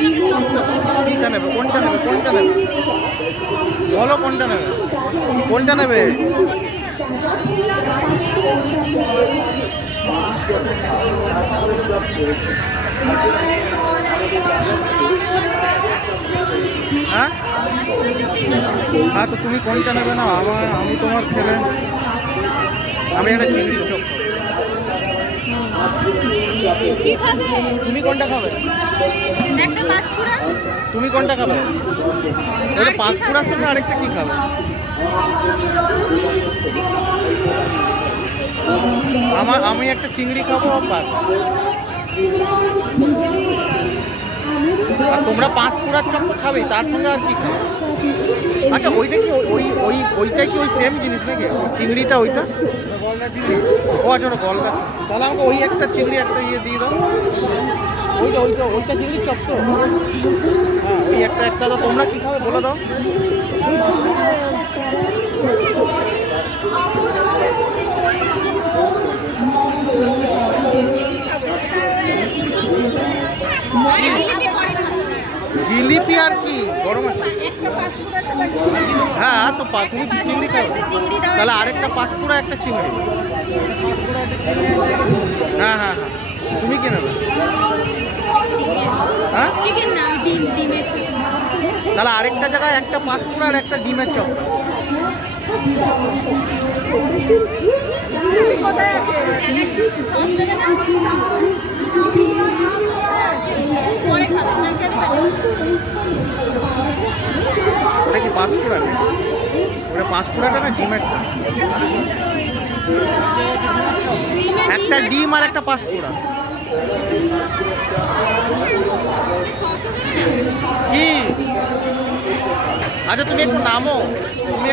কোনটা নেবে? কোনটা নেবে? কোনটা নেবে? বলো কোনটা নেবে? কোনটা নেবে? হ্যাঁ? হ্যাঁ তো তুমি কোনটা নেবে না? আমার আমি তোমার ছেলে। আমি একটা চিংড়ির চোখ তুমি কোনটা খাবে? একটা তুমি কোনটা খাবে? ওটা কি পাঁচ খাবে? সঙ্গে আরেকটা কি খাবে? আমার আমি একটা চিংড়ি খাব পাঁচ। আর তোমরা পাঁচ কুড়ার চপ তো খাবেই তার সঙ্গে আর কি খাবে? আচ্ছা ওইটা কি ওই- ওই ওই ওইটা কি ওই সেম জিনিস নাকি? চিংড়িটা ওইটা? গলদা চিংড়ি ও আচ্ছা গলদা তাহলে আমাকে ওই একটা চিংড়ি একটা ইয়ে দিয়ে দাও। ওইটা ওইটা ওইটা তো? হ্যাঁ ওই একটা একটা তোমরা কি বলে দাও। জিলিপি আর কি? গরম আছে? একটা হ্যাঁ তো তুমি চিংড়ি খাবে? একটা চিংড়ি দাও তাহলে আরেকটা পাঁচকুড়া, একটা চিংড়ি হ্যাঁ হ্যাঁ হ্যাঁ তুমি কি নেবে হ্যাঁ চিকেন না ডিম ডিমের চিকেন তাহলে আরেকটা জায়গায় একটা পাঁচকুড়া আর একটা ডিমের চপ। কোথায় আছে সস দেবে না? পরে খাবে কালকে ওটা কি? ওটা না ডিমের একটা ডিম আর একটা না কি? আচ্ছা তুমি একটু নামো। তুমি